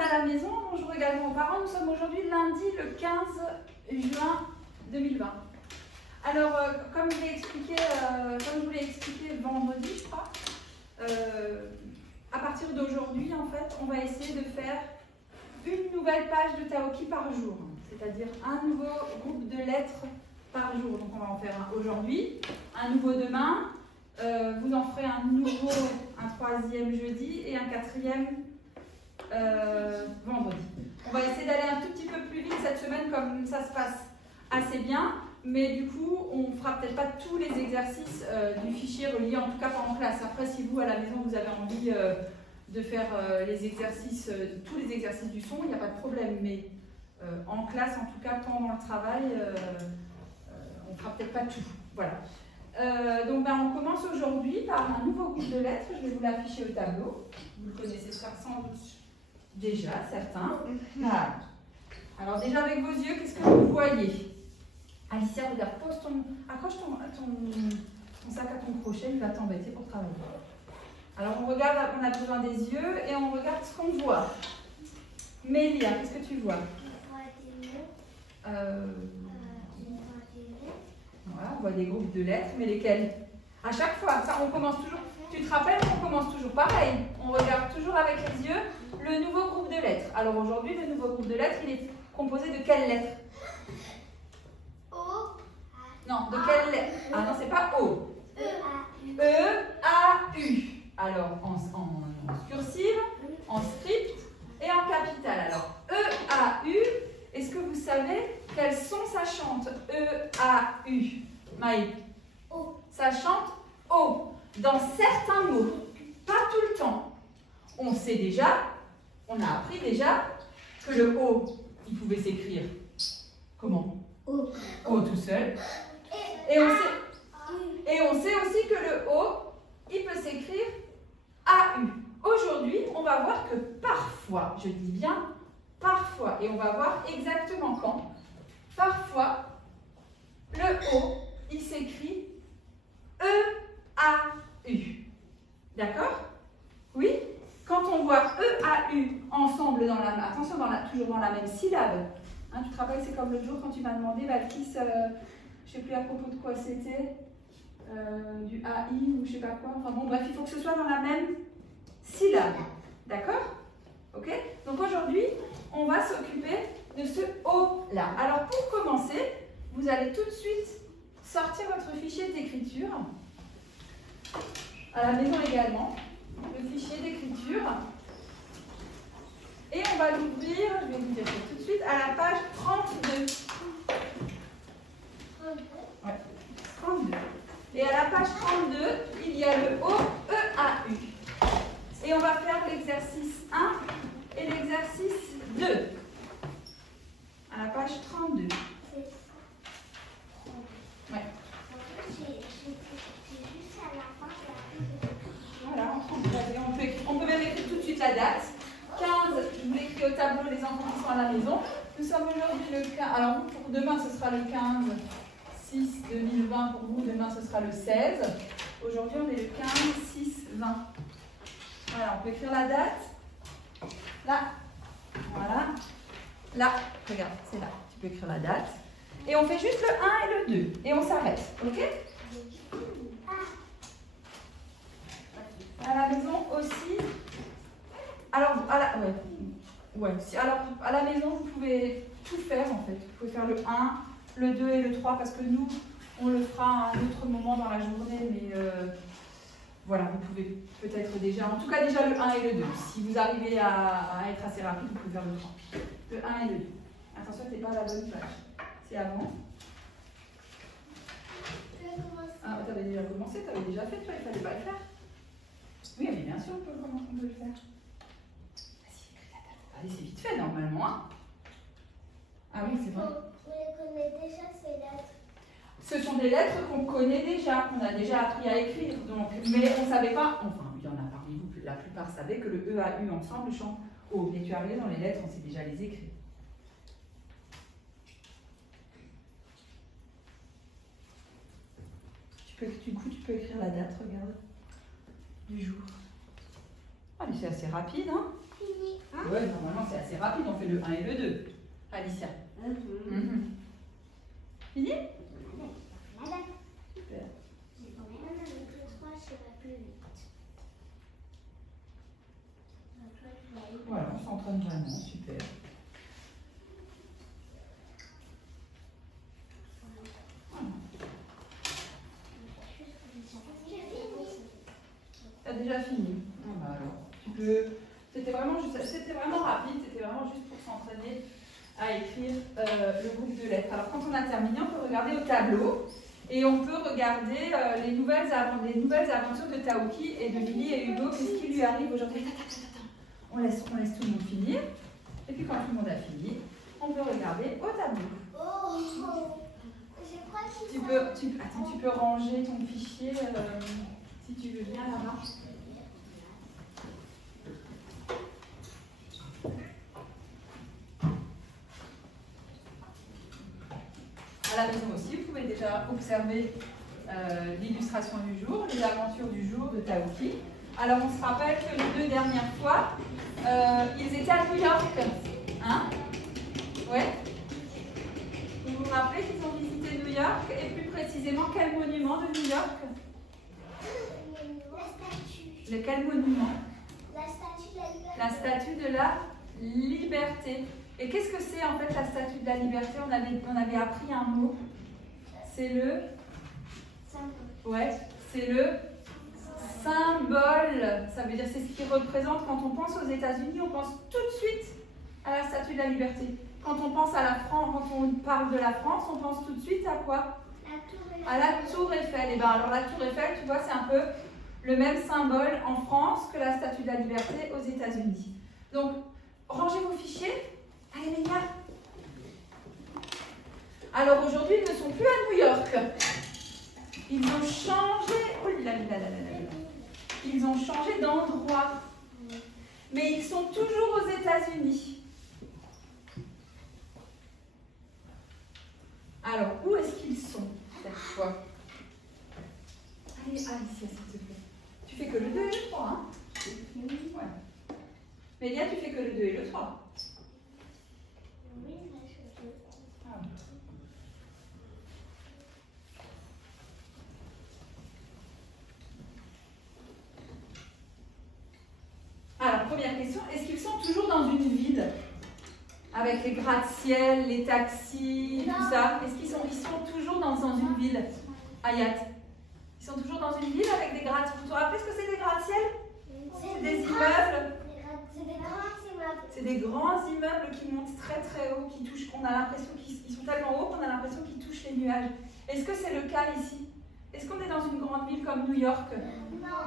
à la maison, bonjour également aux parents. Nous sommes aujourd'hui lundi le 15 juin 2020. Alors, comme je vous l'ai expliqué vendredi, je crois, à partir d'aujourd'hui, en fait, on va essayer de faire une nouvelle page de Taoki par jour, c'est-à-dire un nouveau groupe de lettres par jour. Donc, on va en faire un aujourd'hui, un nouveau demain, vous en ferez un troisième jeudi et un quatrième vendredi. On va essayer d'aller un tout petit peu plus vite cette semaine, comme ça se passe assez bien, mais du coup, on ne fera peut-être pas tous les exercices du fichier relié, en tout cas pas en classe. Après, si vous, à la maison, vous avez envie de faire les exercices, tous les exercices du son, il n'y a pas de problème, mais en classe, en tout cas, pendant le travail, on ne fera peut-être pas tout. Voilà. Donc on commence aujourd'hui par un nouveau groupe de lettres. Je vais vous l'afficher au tableau. Vous le connaissez sans doute déjà, certains. Voilà. Alors déjà avec vos yeux, qu'est-ce que vous voyez? Alicia, regarde, accroche ton sac à ton crochet, il va t'embêter pour travailler. Alors on regarde, on a besoin des yeux et on regarde ce qu'on voit. Mélia, qu'est-ce que tu vois? Voilà, on voit des groupes de lettres, mais lesquels? À chaque fois, ça, on commence toujours. Tu te rappelles qu'on commence toujours pareil. On regarde toujours avec les yeux le nouveau groupe de lettres. Alors aujourd'hui, le nouveau groupe de lettres, il est composé de quelles lettres? O. Non, de quelles lettres? Ah non, c'est pas O. E. E, A, U. Alors en cursive, en script et en capital. Alors E, A, U. Est-ce que vous savez quel son ça chante? E, A, U. Maï. O. Ça chante O. Dans certains mots, pas tout le temps. On sait déjà, on a appris déjà que le O, il pouvait s'écrire comment? O. O tout seul. Et on sait aussi que le O, il peut s'écrire AU. Aujourd'hui, on va voir que parfois, je dis bien parfois, et on va voir exactement quand, parfois, le O, il s'écrit E-A-U. D'accord? Oui? Quand on voit E-A-U ensemble, attention, toujours dans la même syllabe. Hein, tu te rappelles, c'est comme l'autre jour quand tu m'as demandé, Valkis, je ne sais plus à propos de quoi c'était, du AI ou je ne sais pas quoi. Enfin bon, bref, il faut que ce soit dans la même syllabe. D'accord? Ok? Donc aujourd'hui, on va s'occuper de ce O-là. Alors pour commencer, vous allez tout de suite sortir votre fichier d'écriture. À la maison également, le fichier d'écriture. Et on va l'ouvrir, je vais vous dire ça tout de suite, à la page 32. Ouais, 32. Et à la page 32, il y a le O-E-A-U. Et on va faire l'exercice 1 et l'exercice 2. À la page 32. Ouais. Voilà, on peut même écrire tout de suite la date. 15, je vous l'écris au tableau, les enfants qui sont à la maison. Nous sommes aujourd'hui le 15. Alors, pour demain, ce sera le 15/6/2020. Pour vous, demain, ce sera le 16. Aujourd'hui, on est le 15/6/20. Voilà, on peut écrire la date. Là. Voilà. Là. Regarde, c'est là. Tu peux écrire la date. Et on fait juste le 1 et le 2. Et on s'arrête. OK? À la maison aussi. Alors, alors, à la maison, vous pouvez tout faire en fait. Vous pouvez faire le 1, le 2 et le 3 parce que nous, on le fera à un autre moment dans la journée. Mais voilà, vous pouvez peut-être déjà, en tout cas déjà le 1 et le 2. Si vous arrivez à être assez rapide, vous pouvez faire le 3. Le 1 et le 2. Attention, tu n'es pas à la bonne page. C'est avant. Ah, tu avais déjà commencé, tu avais déjà fait, toi, il ne fallait pas le faire. Oui, mais bien sûr, on peut le faire. Vas-y, écris la date. Allez, c'est vite fait normalement. Hein. Ah oui, c'est vrai. On les connaît déjà, ces lettres. Ce sont des lettres qu'on connaît déjà, qu'on a déjà appris à écrire. Donc, mais on ne savait pas, enfin, il y en a parmi vous, la plupart savaient que le E A U ensemble chante O. Mais tu arrives dans les lettres, on sait déjà les écrire. Du coup, tu peux écrire la date, regarde, du jour. Allez, c'est assez rapide, hein? Fini. Ouais, normalement c'est assez rapide, on fait le 1 et le 2. Alicia. Fini? Super. Avec le 3, je vais plus vite. Voilà, on s'entraîne vraiment, super. T'as déjà fini? Ah bah alors, tu peux. C'était vraiment rapide, c'était vraiment juste pour s'entraîner à écrire le groupe de lettres. Alors quand on a terminé, on peut regarder au tableau et on peut regarder les nouvelles aventures de Taouki et de Lily et Hugo. Qu'est-ce qui lui arrive aujourd'hui? On laisse tout le monde finir. Et puis quand tout le monde a fini, on peut regarder au tableau. Oh, je crois qu'il Tu peux ranger ton fichier si tu veux bien là-bas. À la maison aussi, vous pouvez déjà observer l'illustration du jour, les aventures du jour de Taouki. Alors on se rappelle que les 2 dernières fois, ils étaient à New York. Hein? Ouais. Vous vous rappelez qu'ils ont visité New York et plus précisément quel monument de New York? La statue. Quel monument? La statue de la liberté. La statue de la liberté. Et qu'est-ce que c'est en fait la statue de la liberté? On avait appris un mot. C'est le... Ouais, c'est le symbole. Ça veut dire c'est ce qui représente. Quand on pense aux États-Unis, on pense tout de suite à la statue de la liberté. Quand on pense à la France, quand on parle de la France, on pense tout de suite à quoi? À la Tour Eiffel. Et bien alors la Tour Eiffel, tu vois, c'est un peu le même symbole en France que la statue de la liberté aux États-Unis. Donc, rangez vos fichiers. Allez les gars. Alors aujourd'hui, ils ne sont plus à New York. Ils ont changé. Oh là là là là là là. Ils ont changé d'endroit. Mais ils sont toujours aux États-Unis. Alors, où est-ce qu'ils sont cette fois? Allez, Alicia, s'il te plaît. Tu fais que le 2 et le 3, hein? Ouais. Mélia, tu fais que le 2 et le 3. Alors, première question, est-ce qu'ils sont toujours dans une ville? Avec les gratte-ciel, les taxis, tout ça. Est-ce qu'ils sont toujours dans une ville? Ayat, ils sont toujours dans une ville avec des gratte-ciel. Vous vous rappelez ce que c'est des gratte-ciel? C'est des immeubles. C'est des grands immeubles. C'est des grands immeubles qui montent très très haut, qui touchent, qu'on a l'impression qu'ils sont tellement hauts qu'on a l'impression qu'ils touchent les nuages. Est-ce que c'est le cas ici? Est-ce qu'on est dans une grande ville comme New York?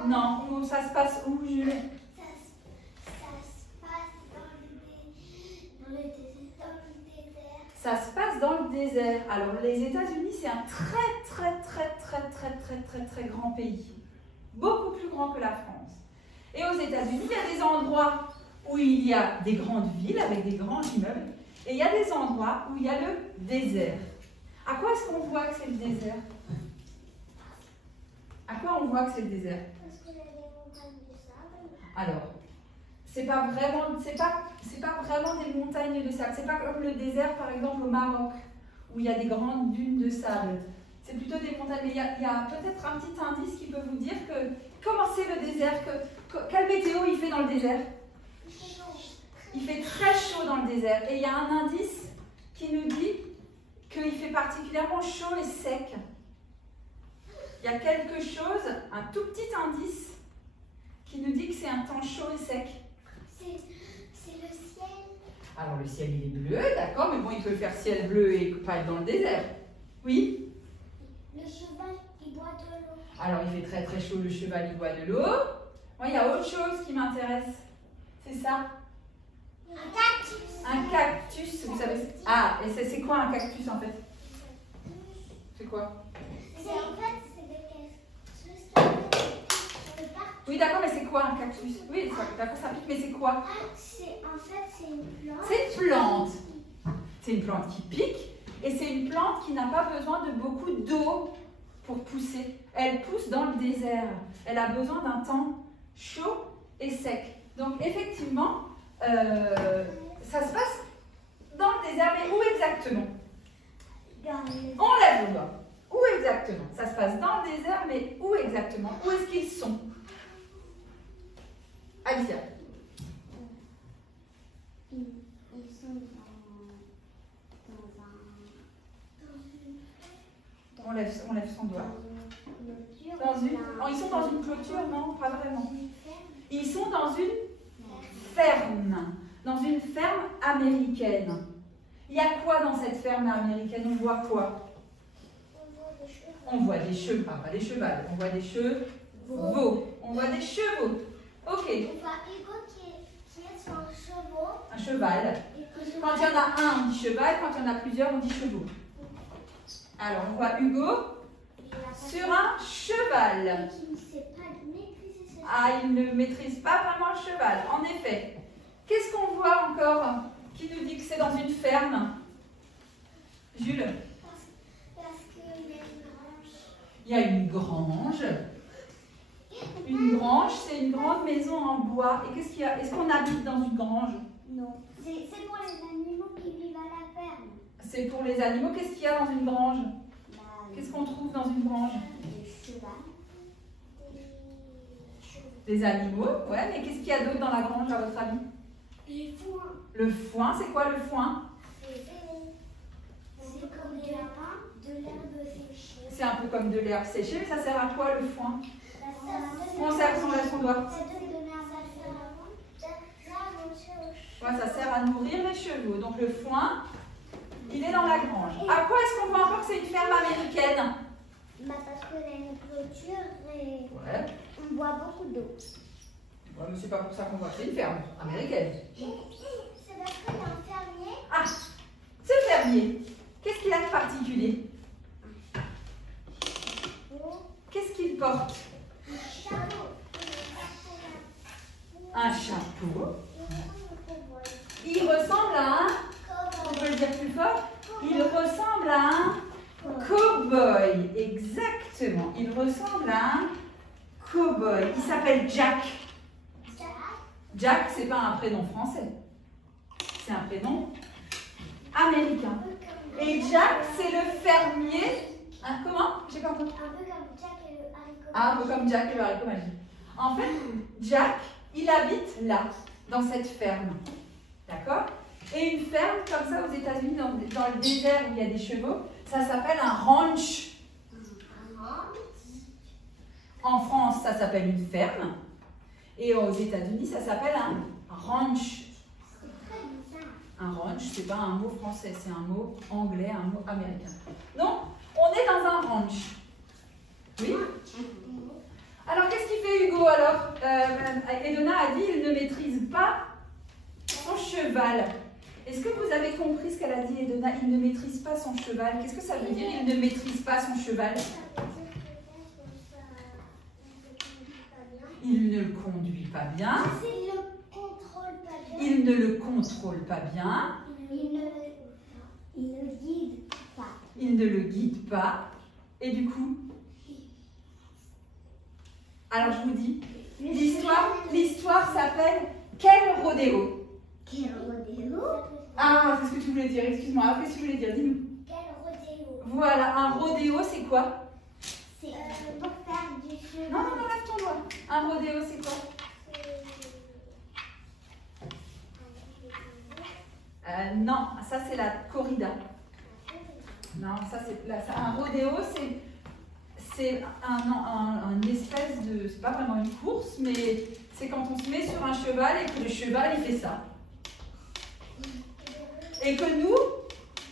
Non. Non. Ça se passe où, Jules? Ça se passe dans le désert. Alors, les États-Unis, c'est un très grand pays. Beaucoup plus grand que la France. Et aux États-Unis, il y a des endroits où il y a des grandes villes avec des grands immeubles. Et il y a des endroits où il y a le désert. À quoi est-ce qu'on voit que c'est le désert? À quoi on voit que c'est le désert? Parce qu'il y a des montagnes de sable. Alors, c'est pas vraiment des montagnes de sable. C'est pas comme le désert, par exemple, au Maroc, où il y a des grandes dunes de sable. C'est plutôt des montagnes. Mais il y a peut-être un petit indice qui peut vous dire que comment c'est le désert, quelle météo il fait dans le désert? Il fait très chaud dans le désert. Et il y a un indice qui nous dit qu'il fait particulièrement chaud et sec. Il y a quelque chose, un tout petit indice, qui nous dit que c'est un temps chaud et sec. C'est le ciel. Alors le ciel il est bleu, d'accord, mais bon il peut faire ciel bleu et pas être dans le désert. Oui? Le cheval, il boit de l'eau. Alors il fait très très chaud, le cheval il boit de l'eau. Moi il y a autre chose qui m'intéresse. C'est ça? Un cactus. Un cactus, vous savez. Ah, et c'est quoi un cactus en fait? C'est quoi? C'est en fait, c'est des cactus qui sont partout. Oui d'accord, mais c'est quoi un cactus? Oui, d'accord, ça pique, mais c'est quoi? En fait, c'est une plante. C'est une plante. C'est une plante qui pique et c'est une plante qui n'a pas besoin de beaucoup d'eau pour pousser. Elle pousse dans le désert. Elle a besoin d'un temps chaud et sec. Donc effectivement, ça se passe dans le désert, mais où exactement? On lève le doigt. Où exactement? Ça se passe dans le désert, mais où exactement? Où est-ce qu'ils sont? Alicia. Ils sont On lève son doigt. Ils sont dans une clôture, non? Pas vraiment. Ils sont dans une ferme. Dans une ferme américaine. Il y a quoi dans cette ferme américaine? On voit quoi? On voit des chevaux. Ah, pas des chevals. On voit des chevaux. On voit des chevaux. Ok. On voit Hugo qui est sur un cheval. Un cheval. Quand il y en a un, on dit cheval. Quand il y en a plusieurs, on dit chevaux. Alors, on voit Hugo sur un cheval. Ah, il ne maîtrise pas vraiment le cheval, en effet. Qu'est-ce qu'on voit encore qui nous dit que c'est dans une ferme? Jules? Parce qu'il y a une grange. Il y a une grange. Une grange, c'est une grande maison en bois. Et qu'est-ce qu'il y a? Est-ce qu'on habite dans une grange? Non. C'est pour les animaux qui vivent à la ferme. C'est pour les animaux. Qu'est-ce qu'il y a dans une grange? Qu'est-ce qu'on trouve dans une grange? Des chevaux. Des animaux, ouais. Mais qu'est-ce qu'il y a d'autre dans la grange, à votre avis? Les foins. Le foin, c'est quoi le foin? C'est comme de l'herbe séchée. C'est un peu comme de l'herbe séchée, mais ça sert à quoi le foin? On sert son doigt. Ouais, ça sert à nourrir les chevaux. Donc le foin, il est dans la grange. À quoi est-ce qu'on voit encore que c'est une ferme américaine? Parce qu'on a une clôture et Ouais. on boit beaucoup d'eau. Ouais, mais c'est pas pour ça qu'on voit que c'est une ferme américaine. C'est parce qu'il y a un fermier. Ah, ce fermier, qu'est-ce qu'il a de particulier? Qu'est-ce qu'il porte? Un chapeau. Il ressemble à un... On peut le dire plus fort? Il ressemble à un cow-boy. Exactement. Il ressemble à un cow-boy. Il s'appelle Jack. Jack, c'est pas un prénom français. C'est un prénom américain. Et Jack, c'est le fermier. Hein, comment? J'ai pas compris. Un peu comme Jack et le haricot. Ah, un peu comme Jack et le haricot magique. En fait, Jack, il habite là, dans cette ferme. D'accord? Et une ferme comme ça aux États-Unis, dans le désert où il y a des chevaux, ça s'appelle un ranch. En France, ça s'appelle une ferme. Et aux États-Unis, ça s'appelle un ranch. Un ranch, c'est pas un mot français, c'est un mot anglais, un mot américain. Donc, on est dans un ranch. Oui? Alors, qu'est-ce qu'il fait Hugo alors? Edona a dit il ne maîtrise pas son cheval. Est-ce que vous avez compris ce qu'elle a dit, Edona? Il ne maîtrise pas son cheval. Qu'est-ce que ça veut dire, il ne maîtrise pas son cheval? Il ne le conduit pas bien. Il ne le contrôle pas bien. Il ne le contrôle pas bien. Il ne guide pas. Il ne le guide pas. Et du coup, alors je vous dis, l'histoire s'appelle Quel rodéo? Quel rodéo? Ah, c'est ce que tu voulais dire, excuse-moi. Qu'est-ce que tu voulais dire? Dis-nous. Quel rodéo? Voilà, un rodéo, c'est quoi? C'est pour faire du cheval. Non, lève ton doigt. Un rodéo, c'est quoi? Non, ça c'est la corrida. Non, ça c'est un rodéo, c'est une espèce de, c'est pas vraiment une course, mais c'est quand on se met sur un cheval et que le cheval il fait ça. Et que nous,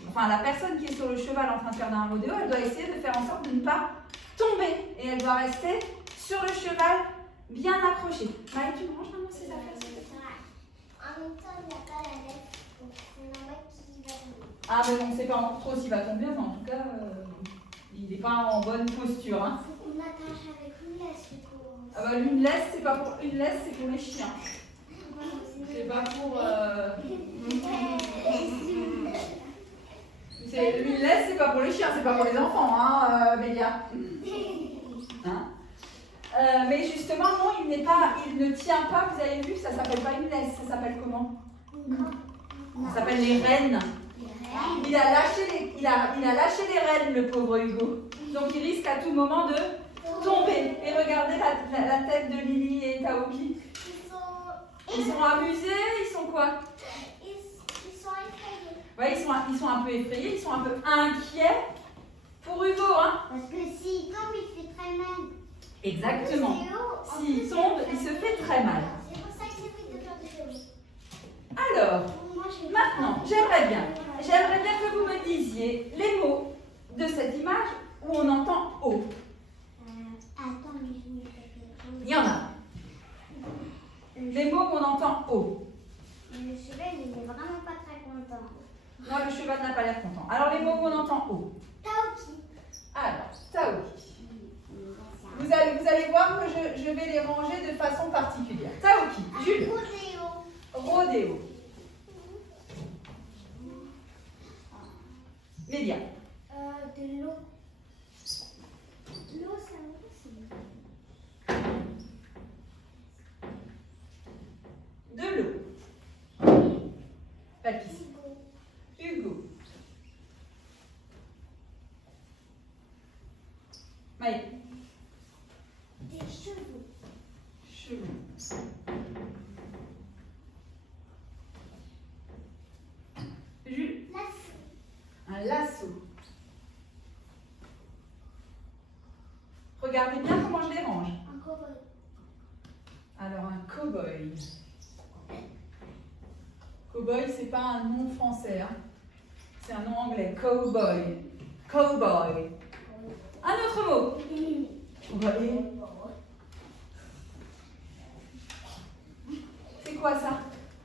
enfin la personne qui est sur le cheval en train de faire un rodéo, elle doit essayer de faire en sorte de ne pas tomber et elle doit rester sur le cheval bien accroché. Marie, tu me ranges maintenant ces affaires? En même temps, il n'y a pas la lettre, donc c'est normal qu'il va tomber. Ah, mais on ne sait pas encore trop s'il va tomber, mais en tout cas, il n'est pas en bonne posture. Hein. Faut qu'on attache avec une laisse, du coup. Ah bah, une laisse, c'est pas pour une laisse, c'est pour les chiens. C'est pas pour. Une laisse, c'est pas pour les chiens, c'est pas pour les enfants, hein, Bélia. Hein, mais justement. justement, non, il ne tient pas, vous avez vu, ça s'appelle pas une laisse, ça s'appelle comment? Ça s'appelle les rênes. Il a lâché les rênes, le pauvre Hugo. Donc il risque à tout moment de tomber. Et regardez la tête de Lily et Taoki. Ils sont amusés, ils sont quoi? Ils sont effrayés. Ouais, ils sont un peu effrayés, ils sont un peu inquiets pour Hugo, hein? Parce que s'il tombe, il fait très mal. Exactement. S'il tombe, il se fait très mal. C'est pour ça que j'évite de faire des choses. Alors, maintenant, j'aimerais bien que vous me disiez les mots de cette image où on entend O. Attends, mais je vais faire quelque chose. Il y en a. Les mots où on entend O. Le cheval, il est vraiment pas très content. Non, le cheval n'a pas l'air content. Alors, les mots où on entend O. Taoki. Alors, Taoki. Vous allez voir que je vais les ranger de façon particulière. Taoki, Jules. Rodéo. Média. De l'eau. L'eau, c'est impossible. De l'eau. Baptiste. Hugo. Maï. Des chevaux. Chevaux. Jules. Lasso. Un lasso. Regardez bien comment je les range. Un cow-boy. Alors, un cow-boy. Cow-boy, c'est pas un nom français, hein. C'est un nom anglais. Cow-boy. Cow-boy. Un autre mot. Ouais. C'est quoi ça?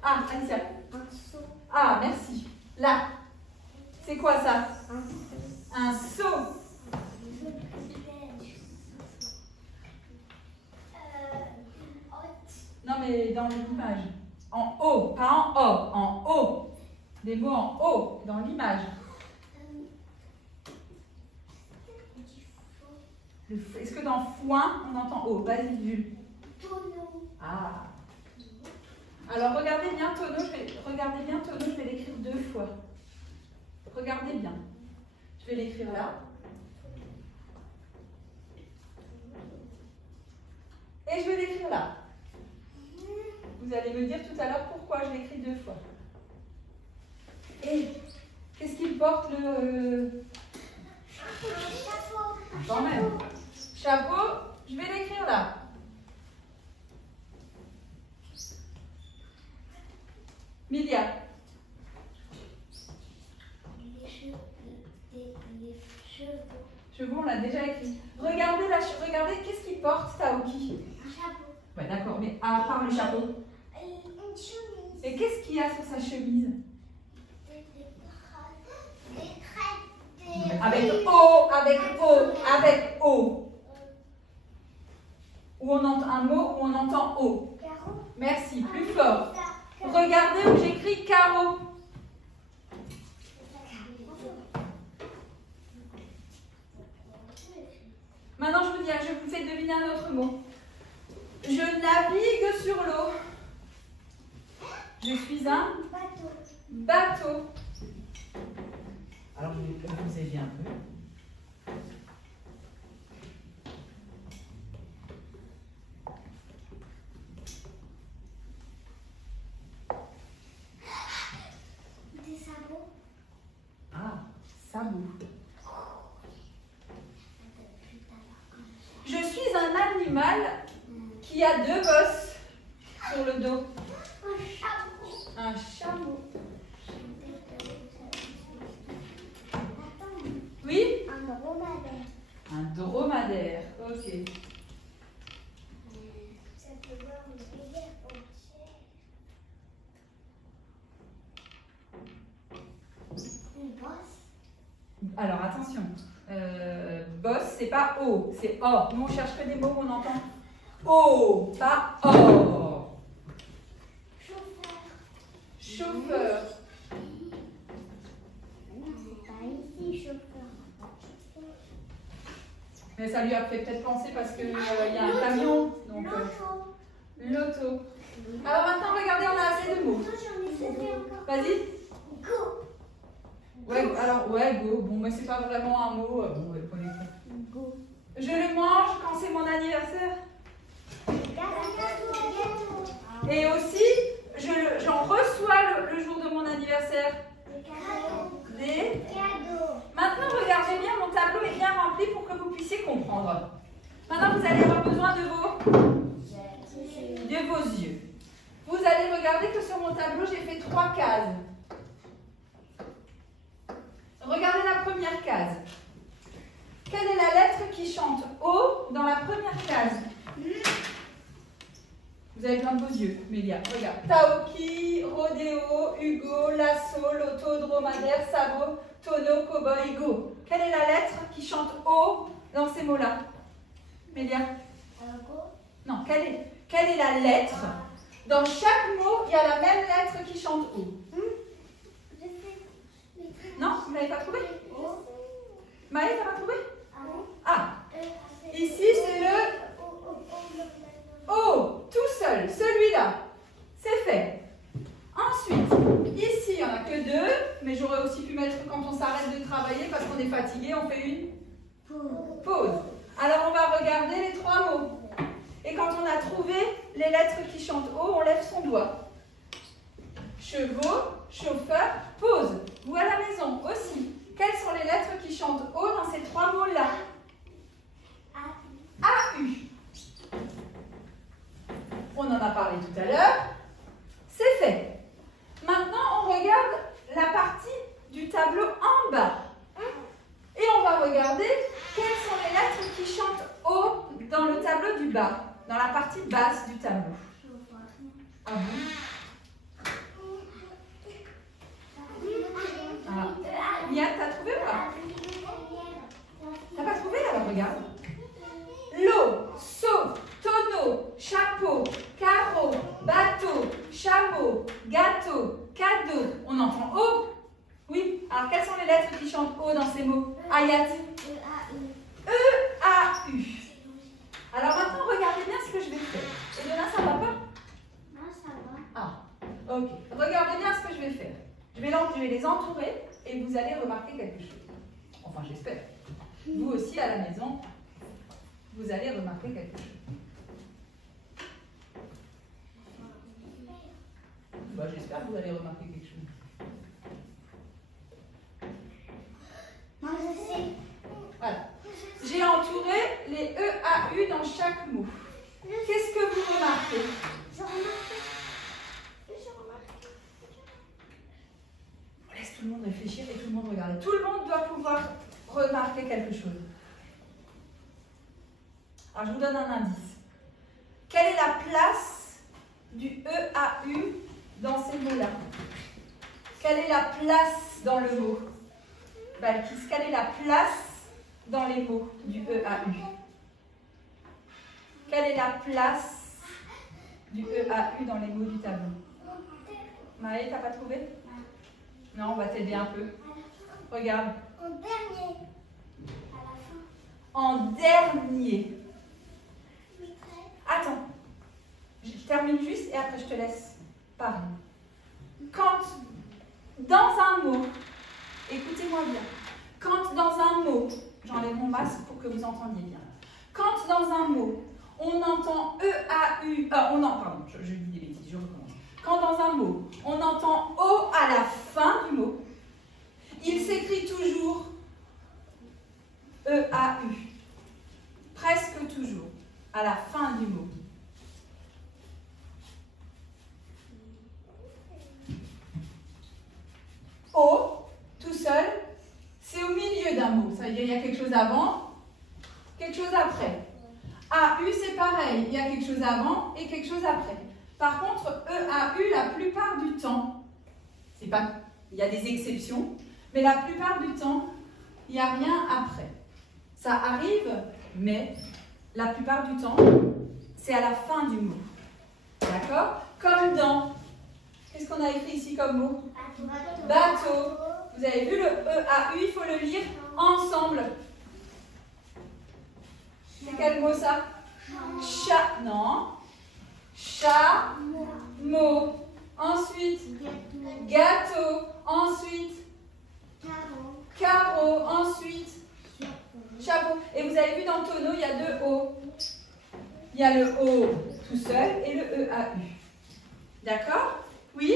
Ah, Alicia. Un seau. Ah, merci. Là. C'est quoi ça? Un seau. Un seau. Non, mais dans l'image. En haut, pas en haut, en haut. Des mots en haut, dans l'image. Est-ce que dans foin, on entend haut? Vas-y, Jules. Tonneau. Ah. Alors, regardez bien tonneau, je vais l'écrire 2 fois. Regardez bien. Je vais l'écrire là. Et je vais l'écrire là. Vous allez me dire tout à l'heure pourquoi je l'écris 2 fois. Et qu'est-ce qu'il porte le... Chapeau. Quand même. Chapeau, je vais l'écrire là. Milia. Les chevaux. Chevaux, on l'a déjà écrit. Regardez qu'est-ce qu'il porte, Taoki. Un chapeau. Ouais, d'accord, mais à part le chapeau. Une chemise. Et qu'est-ce qu'il y a sur sa chemise? Des crêpes. Avec O. Où on entend un mot où on entend O. Carreau. Merci, plus fort. Regardez où j'écris carreau. Maintenant, je vous fais deviner un autre mot. Je navigue sur l'eau. Je suis un bateau. Alors, je vais vous aider un peu. Des sabots. Ah, sabot. Je suis un animal qui a 2 bosses sur le dos. Un chameau. Un chameau. Oui? Un dromadaire. Un dromadaire. Ok. Ça peut voir une rivière entière. Une bosse. Alors attention. Bosse, c'est pas O, c'est O. Nous on cherche que des mots où on entend O, pas O. Chauffeur. Chauffeur. Non, c'est pas ici, chauffeur. Mais ça lui a fait peut-être penser parce qu'il y a un camion. Donc, Loto. Alors maintenant, regardez, on a assez de mots. Vas-y. Go. Ouais, alors, ouais, go. Bon, mais c'est pas vraiment un mot. Bon, ouais, prenez ça. Go. Je le mange quand c'est mon anniversaire. Et aussi, j'en reçois le jour de mon anniversaire. Des cadeaux. Maintenant, regardez bien, mon tableau est bien rempli pour que vous puissiez comprendre. Maintenant, vous allez avoir besoin de vos yeux. Vous allez regarder que sur mon tableau, j'ai fait 3 cases. Regardez la première case. Quelle est la lettre qui chante O dans la première case? Vous avez besoin de vos yeux, Mélia. Regarde. Taoki, Rodéo, Hugo, Lasso, Loto, Dromadaire, Sabot, Tonneau, Cowboy, Go. Quelle est la lettre qui chante O dans ces mots-là? Mélia? Non, quelle est la lettre? Dans chaque mot, il y a la même lettre qui chante O. Non, vous ne l'avez pas trouvé? Maë, tu n'as pas trouvé? Ah, ici c'est le O, tout seul, celui-là. C'est fait. Ensuite, ici, il n'y en a que 2, mais j'aurais aussi pu mettre quand on s'arrête de travailler parce qu'on est fatigué, on fait une pause. Alors, on va regarder les 3 mots. Et quand on a trouvé les lettres qui chantent O, on lève son doigt. Chevaux, chauffeur, pause. Vous à la maison aussi. Quelles sont les lettres qui chantent O dans ces 3 mots-là? A-U. On en a parlé tout à l'heure. C'est fait. Maintenant, on regarde la partie du tableau en bas. Et on va regarder quelles sont les lettres qui chantent O dans le tableau du bas, dans la partie basse du tableau. Ah bon? Ah. Mia, t'as trouvé ou pas? T'as pas trouvé? Alors regarde. L'eau, seau, tonneau, chapeau, carreau, bateau, chameau, gâteau, cadeau. On entend O? Oui. Alors quelles sont les lettres qui chantent O dans ces mots? Ayat. E-A-U. Alors maintenant, regardez bien ce que je vais faire. Et demain, ça va pas? Non, ça va. Ah, ok. Regardez bien ce que je vais faire. Je vais les entourer et vous allez remarquer quelque chose. Enfin, j'espère. Vous aussi, à la maison, vous allez remarquer quelque chose. Bah, j'espère que vous allez remarquer quelque chose. Moi, je sais. Voilà. J'ai entouré les E-A-U dans chaque mot. Qu'est-ce que vous remarquez? Je remarque. On laisse tout le monde réfléchir et tout le monde regarder. Tout le monde doit pouvoir remarquer quelque chose. Alors, je vous donne un indice. Quelle est la place du E-A-U dans ces mots-là? Quelle est la place dans le mot? Balkis, quelle est la place dans les mots du E-A-U? Quelle est la place du E-A-U dans les mots du tableau? Maë, t'as pas trouvé? Non, on va t'aider un peu. Regarde. En dernier. À la fin. En dernier. Attends. Je termine juste et après je te laisse parler. Quand dans un mot, écoutez-moi bien, quand dans un mot, j'enlève mon masque pour que vous entendiez bien. Quand dans un mot, on entend E-A-U, pardon, je dis des bêtises, je recommence. Quand dans un mot, on entend O à la fin du mot, il s'écrit toujours E-A-U. Presque toujours, à la fin du mot. O, tout seul, c'est au milieu d'un mot. Ça veut dire qu'il y a quelque chose avant, quelque chose après. A-U, c'est pareil. Il y a quelque chose avant et quelque chose après. Par contre, E-A-U, la plupart du temps, c'est pas, il y a des exceptions, mais la plupart du temps, il n'y a rien après. Ça arrive, mais la plupart du temps, c'est à la fin du mot. D'accord? Comme dans, qu'est-ce qu'on a écrit ici comme mot? Bateau. Vous avez vu le E-A-U, il faut le lire ensemble. C'est quel mot ça? Chat. Non. Chameau. Ensuite, gâteau. Ensuite, carreau. Ensuite, chapeau. Et vous avez vu dans tonneau, il y a deux O. Il y a le O tout seul et le EAU. D'accord? Oui?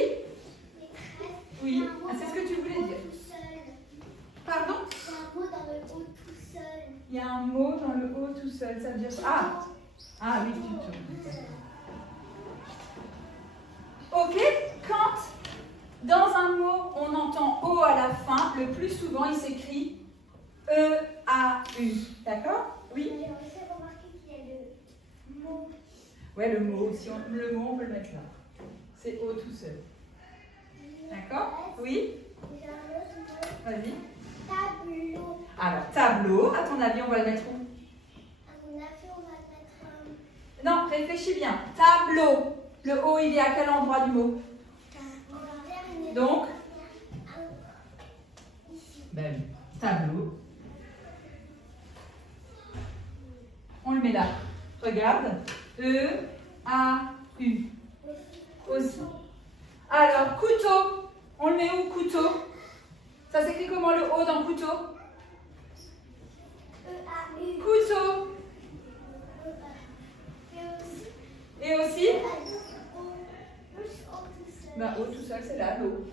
Oui. Ah, c'est ce que tu voulais dire. Pardon? Il y a un mot dans le O tout seul. Ça veut dire... Ah oui, tu tournes. Ok? Quand dans un mot, on entend O à la fin, le plus souvent, il s'écrit EAU. D'accord? Oui? J'ai aussi remarqué qu'il y a le mot. Ouais, le mot. Le mot, on peut le mettre là. C'est O tout seul. D'accord? Oui? J'ai un autre mot. Vas-y. Tableau. Alors, tableau, à ton avis, on va le mettre où? À mon avis, on va mettre Non, réfléchis bien. Tableau. Le O, il est à quel endroit du mot? Donc? Ici. Ben oui. Tableau. On le met là. Regarde. E-A-U. Aussi. Alors, couteau. On le met où, couteau? Ça s'écrit comment le O dans couteau? E-A-U. Couteau. Et aussi? Ben, O tout seul, c'est là, l'eau.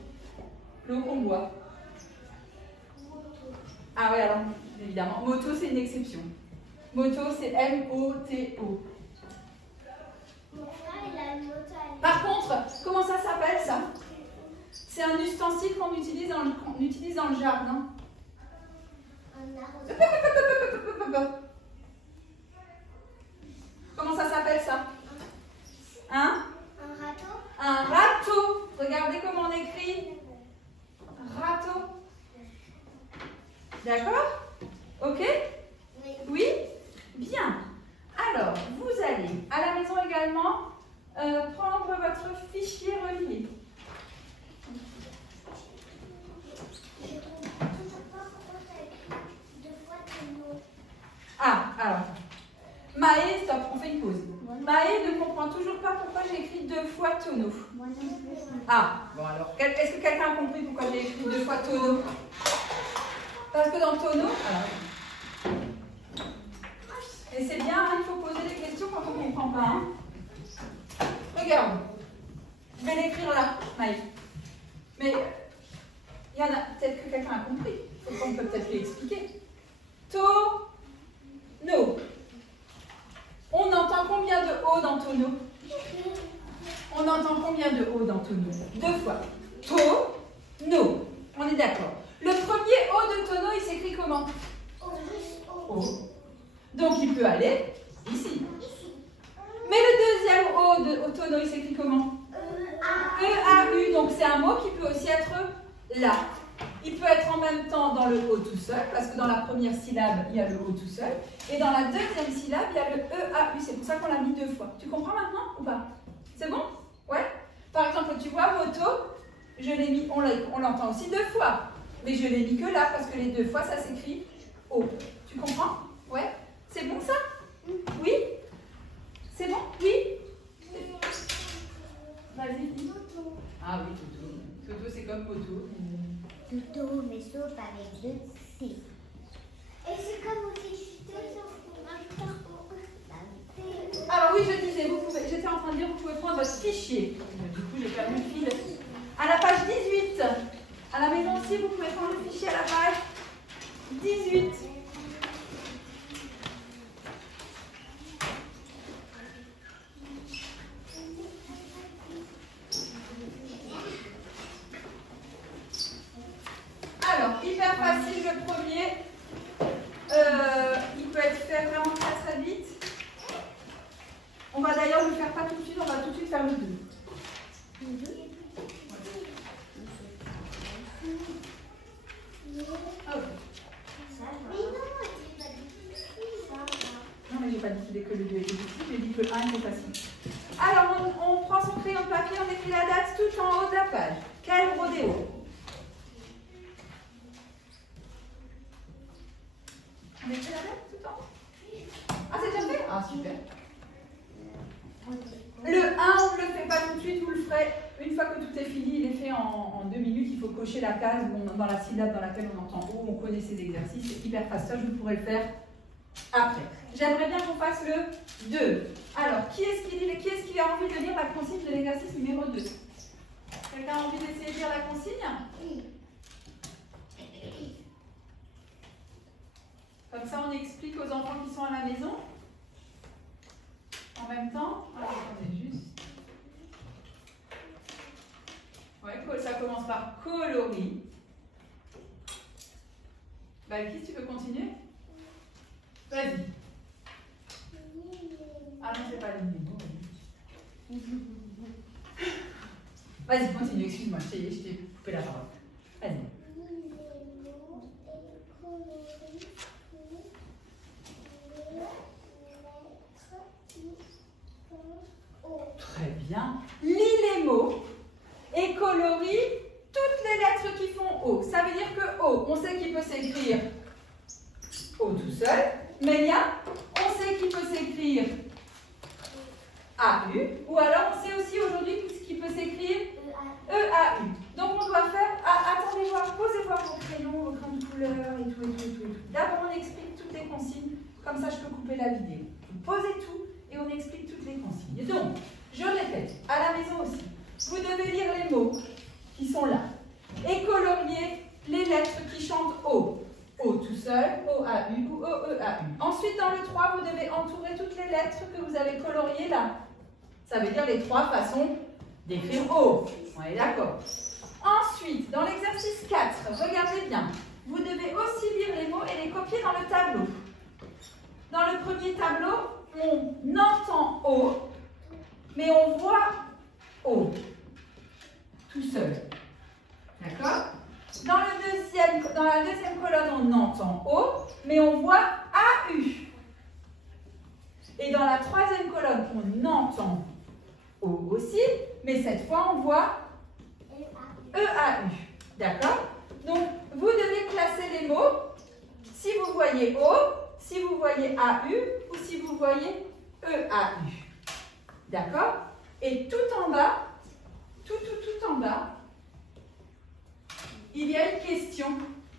L'eau qu'on boit. Ah oui, alors, évidemment. Moto, c'est une exception. Moto, c'est M-O-T-O. Par contre, comment ça s'appelle, ça? C'est un ustensile qu'on utilise dans le jardin. Comment ça s'appelle, ça? Hein? Un râteau. Un râteau. Regardez comment on écrit. Râteau. D'accord? Ok? Oui. Oui? Bien. Alors, vous allez à la maison également prendre votre fichier relié. Je comprends toujours pas pourquoi tu as écrit 2 fois tonneau. Ah, alors. Maë, stop, on fait une pause. Maë ne comprend toujours pas pourquoi j'ai écrit 2 fois tonneau. Moi non plus. Ah, bon alors, est-ce que quelqu'un a compris pourquoi j'ai écrit 2 fois tonneau? Parce que dans tonneau, alors... Et c'est bien, hein, il faut poser des questions quand on ne comprend pas. Hein. Regarde, je vais l'écrire là, Maï. Mais il y en a peut-être que quelqu'un a compris. On peut peut-être lui expliquer. Tonneau. On entend combien de O dans tonneau? On entend combien de O dans tonneau? 2 fois. Tonneau. On est d'accord. Le premier O de tonneau, il s'écrit comment? O. Donc il peut aller ici. Mais le deuxième O de tonneau, il s'écrit comment? E-A-U. Donc c'est un mot qui peut aussi être là. Il peut être en même temps dans le O tout seul, parce que dans la première syllabe, il y a le O tout seul. Et dans la deuxième syllabe, il y a le E-A-U. C'est pour ça qu'on l'a mis 2 fois. Tu comprends maintenant ou pas? C'est bon? Ouais? Par exemple, tu vois, moto, je l'ai mis, on l'entend aussi 2 fois. Mais je l'ai mis que là, parce que les 2 fois, ça s'écrit O. Tu comprends? Ouais? C'est bon ça? Oui? C'est bon? Oui? Vas-y, dis. Ah oui, Toto. Toto, c'est comme moto. Toto, mais sauf avec 2 C. Et c'est comme aussi sauf qu'on rajoute un O. Alors oui, je disais, j'étais en train de dire, vous pouvez prendre votre fichier. Du coup, j'ai perdu le fil. À la page 18. À la maison aussi, vous pouvez prendre le fichier à la page 18. Alors, hyper facile le premier. Il peut être fait vraiment très très vite. On va d'ailleurs le faire pas tout de suite, on va tout de suite faire le 2. Ah, non, mais j'ai pas dit qu'il est que le 2 est difficile, j'ai dit que le 1 était facile. Alors, on prend son crayon de papier, on écrit la date tout en haut de la page. Quel rodéo? On écrit la date tout en haut? Ah, c'est déjà fait? Ah, super. Le 1 après, une fois que tout est fini, il est fait en 2 minutes, il faut cocher la case dans la syllabe dans laquelle on entend O, on connaît ces exercices, c'est hyper fastoche, vous pourrez le faire après. J'aimerais bien qu'on fasse le 2. Alors, qui est-ce qui a envie de lire la consigne de l'exercice numéro 2? Quelqu'un a envie d'essayer de lire la consigne? Comme ça, on explique aux enfants qui sont à la maison. En même temps, alors, attendez juste. Ouais, ça commence par coloris. Balkis, tu peux continuer? Vas-y. Ah non, c'est pas le niveau. Vas-y, continue, excuse-moi, je t'ai coupé la parole. Vas-y. Très bien. Lis les mots et colorie toutes les lettres qui font O. Ça veut dire que O, on sait qu'il peut s'écrire O tout seul. Mélia, on sait qu'il peut s'écrire AU. Ou alors on sait aussi aujourd'hui qu'il peut s'écrire EAU. Donc on doit faire... attendez voir, posez voir vos crayons, vos crayons de couleur et tout. D'abord on explique toutes les consignes. Comme ça je peux couper la vidéo. Vous posez tout et on explique toutes les consignes. Donc, je répète, à la maison aussi, vous devez lire les mots qui sont là et colorier les lettres qui chantent O. O tout seul, O-A-U ou O-E-A-U. Ensuite, dans le 3, vous devez entourer toutes les lettres que vous avez coloriées là. Ça veut dire les 3 façons d'écrire O. On est d'accord. Ensuite, dans l'exercice 4, regardez bien, vous devez aussi lire les mots et les copier dans le tableau. Dans le premier tableau, on entend O, mais on voit O, tout seul. D'accord? Dans la deuxième colonne, on entend O, mais on voit AU. Et dans la troisième colonne, on entend O aussi, mais cette fois, on voit EAU. D'accord? Donc, vous devez classer les mots si vous voyez O, si vous voyez AU ou si vous voyez EAU. D'accord? Et tout en bas, tout en bas, il y a une question,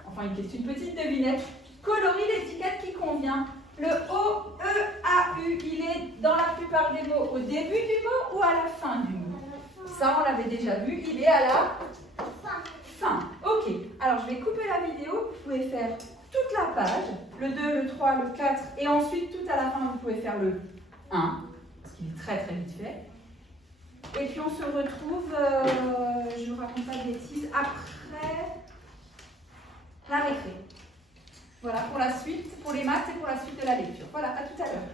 enfin une petite devinette. Colorie l'étiquette qui convient. Le O, E, A, U, il est dans la plupart des mots au début du mot ou à la fin du mot? Ça, on l'avait déjà vu, il est à la fin. Ok, alors je vais couper la vidéo, vous pouvez faire toute la page, le 2, le 3, le 4, et ensuite tout à la fin, vous pouvez faire le 1, parce qu'il est très vite fait. Et puis on se retrouve, je ne raconte pas de bêtises, après la récré. Voilà, pour la suite, pour les maths et pour la suite de la lecture. Voilà, à tout à l'heure.